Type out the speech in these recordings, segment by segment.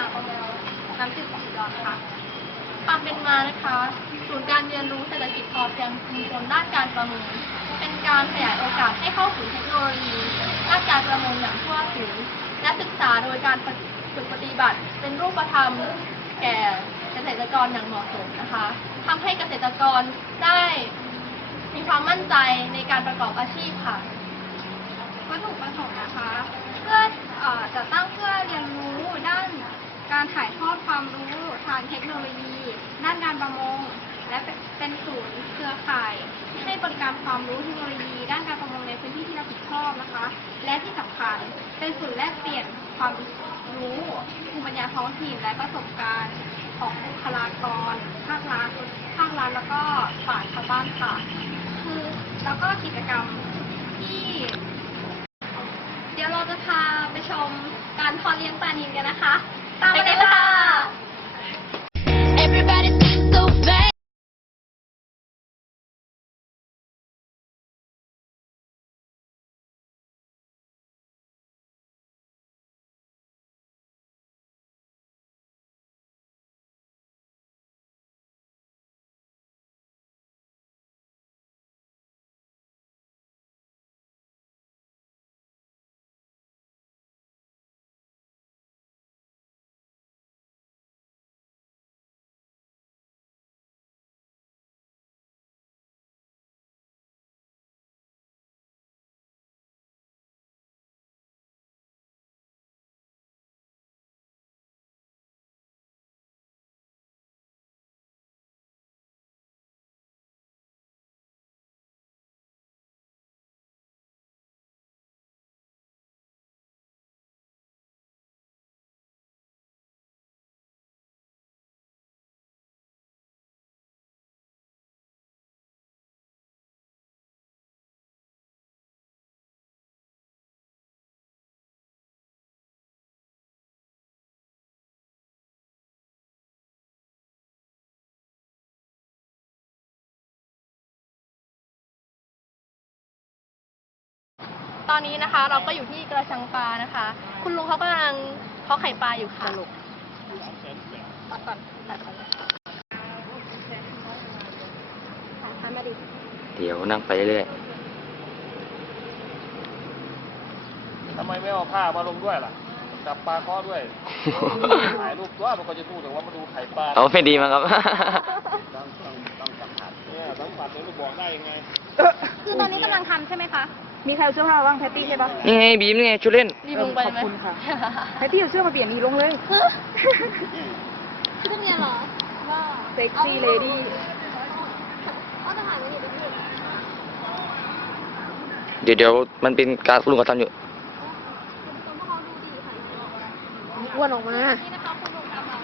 นาประมงน้ำจืดของอุดรค่ะ ความเป็นมานะคะศูนย์การเรียนรู้เศรษฐกิจพอเพียงชุมชนด้านการประมงเป็นการขยายโอกาสให้เข้าถึงเทคโนโลยีด้านการประมงอย่างทั่วถึงและศึกษาโดยการฝึกปฏิบัติ เป็นรูปธรรมแก่เกษตรกรอย่างเหมาะสมนะคะทำให้เกษตรกรได้มีความมั่นใจในการประกอบอาชีพค่ะวัตถุประสงค์นะคะ เพื่ออจัดตั้งเพื่อเรียนรู้ด้าน การถ่ายทอดความรู้ทางเทคโนโลยีด้านการประมง และเป็นศูนย์เครือข่ายให้บริการความรู้เทคโนโลยีด้านการประมงในพื้นที่ที่รับผิดชอบนะคะ และที่สำคัญเป็นศูนย์แลกเปลี่ยนความรู้ภูมิปัญญาท้องถิ่นและประสบการณ์ของบุคลากรภาครัฐภาครัฐแล้วก็ฝ่ายชาวบ้านค่ะ คือแล้วก็กิจกรรมที่เดี๋ยวเราจะพาไปชมการเพาะเลี้ยงปลานิลกันนะคะ ต ตอนนี้นะคะ เราก็อยู่ที่กระชังปลานะคะ คุณลุงเขากำลังเพาะไข่ปลาอยู่ค่ะลูกตัดก่อนตัดก่อนหันมาดิเดี๋ยวนั่งไปเรื่อยทำไมไม่เอาผ้ามาลงด้วยล่ะ จับปลาเคอด้วยๆถ่ายรูปด้วยมันก็จะดูถึงว่ามาดูไข่ปลาเอาไม่ดีมั้งครับต้องต้องต้องสัมผัสเนี่ยสัมผัสเนี่ยลูกบอกได้ยังไง คือตอนนี้กำลังทำใช่ไหมคะ มีใครเอาเสื้อผ้าบ้างแพตตี้ใช่ปะนี่ไงบีมนี่ไงชุดเล่น รีบลงไปไหมขอบคุณค่ะ แพตตี้เอาเสื้อมาเปลี่ยนนี่ลงเลยคือต้องเรียนเหรอว่าเซ็กซี่เลดี้ก็จะหาไม่ดีไปที่เดี๋ยวเดี๋ยวมันเป็นการคุณลุงเขาทำอยู่คนพวกเขาดูดีค่ะอ้วนออกมา นี่นะคะคุณลุงกำลัง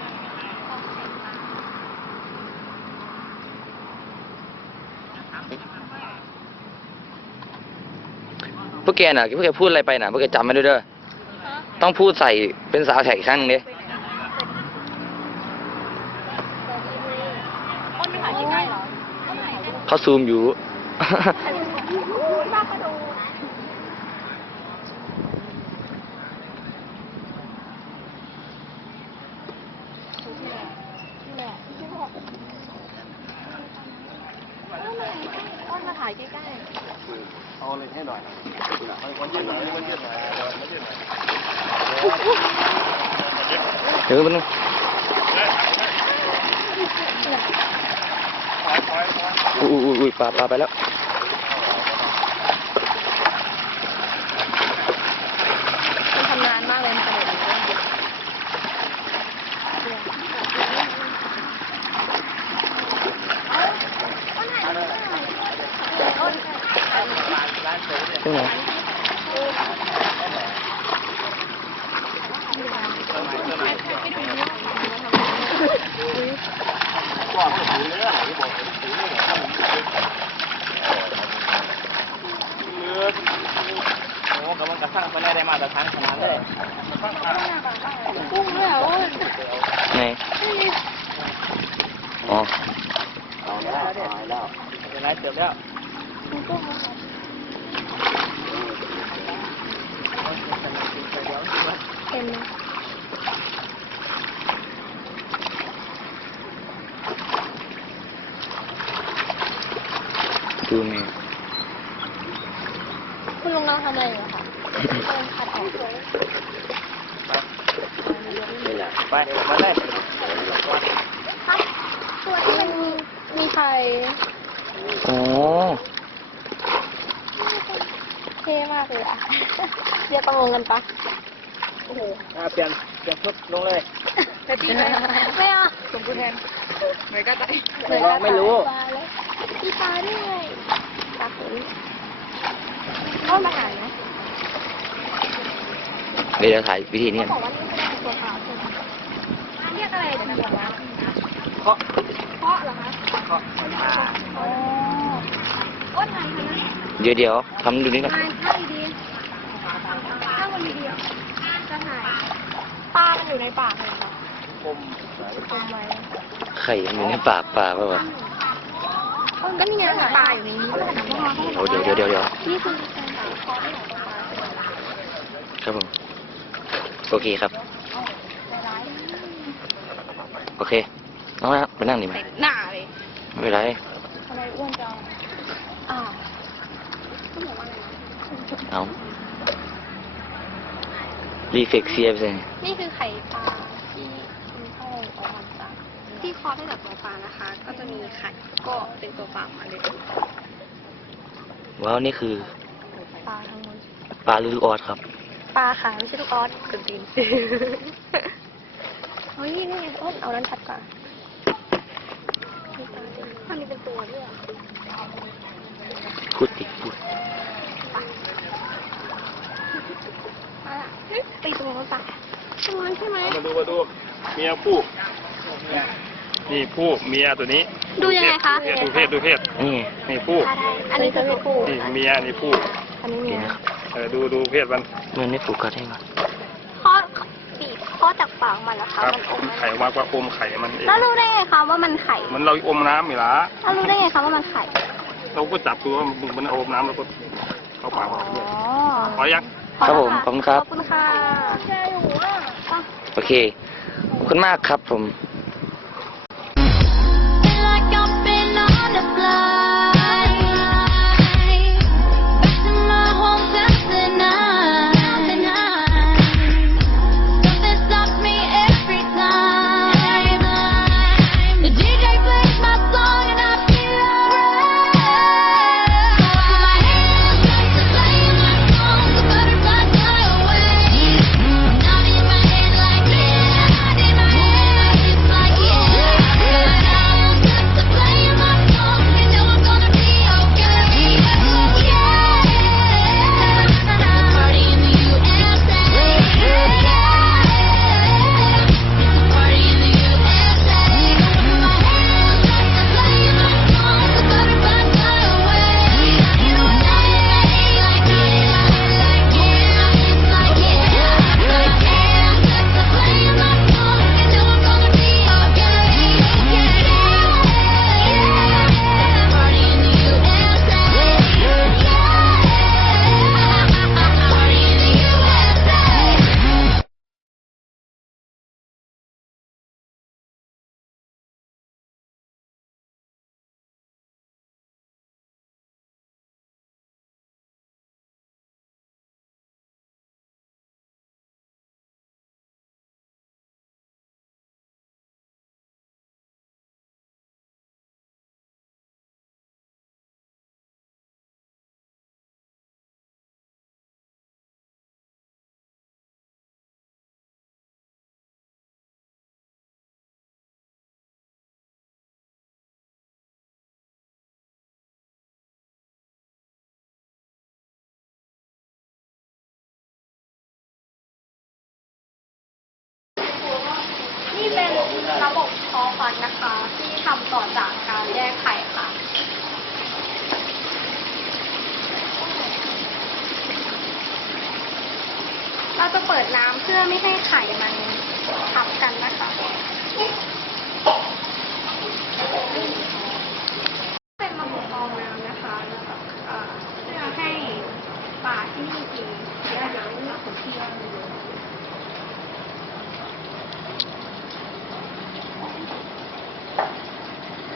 เพาะไข่ปลาพวกแกน่ะพวกแกพูดอะไรไปน่ะพวกแกจำไว้ด้วยเด้อต้องพูดใส่เป็นสาวแท็กอีกครั้งหนึงดิอ้นไปถ่ายใกล้ๆเหรอเขาซูมอยู่ อ้นมาถ่ายใกล้ เอาเลยให้หน่อยมันมันยืดหน่อยมันยืดหน่อยมันยืดหน่อยเดี๋ยวมันงถอยถอยถอยอุ้ยอุ้ยอุ้ยปลาปลาไปแล้ว ๆมันทำนานมากเลยมันกระโดดอย่างนี้ ซึ่งไหน กว่าถือเนื้อที่บอกถือเนื้อเนื้อโอ้กำลัง กระทั่งไปได้มาตรฐานขนาดเลยกุ้งด้วยเหรอไหนอ๋อเอาแล้วเอาแล้วเป็นไรเจ็บแล้วเต็มเลย ดูไงคุณลุงกำลังทำอะไรอยู่อะคะกำลังคัดออกเลยไปมาเลยตัวที่มันมีมีไฟอ๋อเท่มากเลยอะเรียกประมงกันปะอ่าเปลี่ยนเปลี่ยนชุดลงเลยแพตตี้ไหมไม่เอาสมบูรณ์แทนเหมือนกันไเหนื่อยเราไม่รู้ปลาเลยมีปลาด้วยปลาขุน เข้ามาหานะเดี๋ยวถ่ายวิธีนี้เขากันบอกว่านี่เป็นตัวเปล่าใช่ไหมเรียกอะไรเดี๋ยวนะบอกว่าเคาะเพราะเหรอคะเคาะอ่าอ๋ออ้นไงคะนะเดี๋ยวเดี๋ยวทำดูนี่ก่อนนายถ้าดีๆถ้าคนดีๆอะจะหายปลามันอยู่ในปากเลยค่ะคมทำไว้ไข่มันอยู่ในปากปลาป่ะวะ ก็นี่ไงปลาอยู่ในนี้ก็แต่น้ำมันโอ้เดี๋ยวเดี๋ยวเดี๋ยวเดี๋ยวนี่คือการปลาคอที่ไหนปลาครับผมโอเคครับ โอเคน้องนะไปนั่งดิไหมหน้าเลยไม่เป็นไรทำไมอ้วนจังอ่าเอารีเฟกเซียไปเลยนี่คือไข่ปลาที่คุณพ่อออกมาจาก ที่คลอดได้จากตัวปลานะคะ ก็จะมีไข่ก็เป็นตัวปลามาเลยว้าวนี่คือปลาทั้งหมดปลาลูกออสครับ ปลาค่ะไม่ใช่ลูกออสกึ่งตีนเฮ้ยนี่ไงต้นเอานั้นชัดกว่ามีปลาด้วยมันมีเป็นตัวด้วยอะพูดดิพูดปลาเฮ้ยตีตัวมันปลาตัวใช่ไหมมาดูมาดูเมียผู้นี่ ผู้เมียตัวนี้ดูยังไงคะเพศดูเพศดูเพศนี่ นี่ผู้อันนี้คือไม่ปูนี่เมียนี่ผู้อันนี้ดีเนี่ยนะครับเออดูดูเพศมันมันไม่โฟกัสให้มันข้อปีกข้อจากปากมันนะคะครับมันอมไข่ออกมากว่าอมไข่มันเองแล้วรู้ได้ไงคะว่ามันไข่เหมันเราอมน้ำอยู่ละแล้วรู้ได้ไงคะว่ามันไข่เราก็จับตัวมันมันอมน้ำแล้วก็เข้าปากเราด้วยพอยังครับผมขอบคุณครับขอบคุณค่ะแช่อยู่อะโอเคขอบคุณมากครับผม นี่เป็นระบบคอฟันนะคะ ที่ทำต่อจากการแยกไข่ค่ะเราจะเปิดน้ำเพื่อไม่ให้ไข่มันทับกันนะคะเป็นระบบกรองน้ำนะคะเอ่อเพื่อให้ปลาที่มีกินเยวเดี๋ยวเลือกของที่เราดู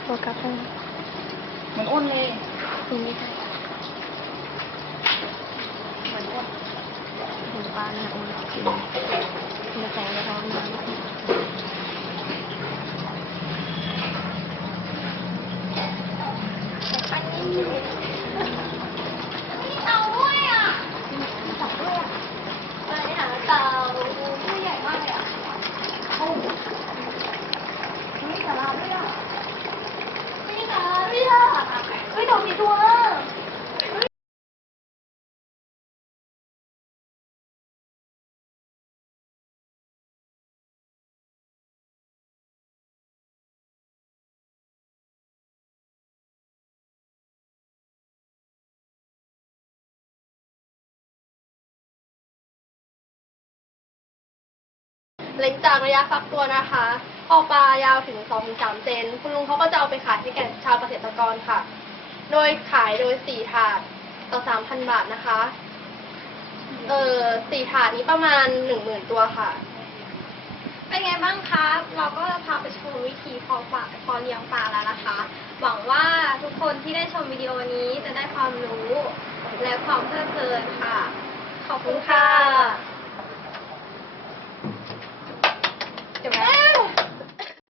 โฟกัสให้เหมือนอ้นเลยเคุณไม่ใช่เหมือนอ้นเห็นปลาเนี่ยอ้นกินมันแสงกระท้อนน้ำ เต่าด้วยอะ เต่าด้วยอะไปหาเต่าตัวใหญ่มากเลยอะโอ้มีสาราด้วยอะมีสาราด้วยอะเฮ้ยเต่ากี่ตัวอะ หลังจากระยะฟักตัวนะคะพอปลายาวถึง 2-3 เซน คุณลุงเขาก็จะเอาไปขายให้แก่ชาวเกษตรกรค่ะ โดยขายโดย 4 ถาดต่อ 3,000 บาทนะคะ เออสี่ถาดนี้ประมาณ 10,000 ตัวค่ะ เป็นไงบ้างคะ เราก็จะพาไปชมวิธีพาะปลาเพาะเลี้ยงปลาแล้วนะคะ หวังว่าทุกคนที่ได้ชมวิดีโอนี้จะได้ความรู้ และความเพลิดเพลินค่ะ ขอบคุณค่ะ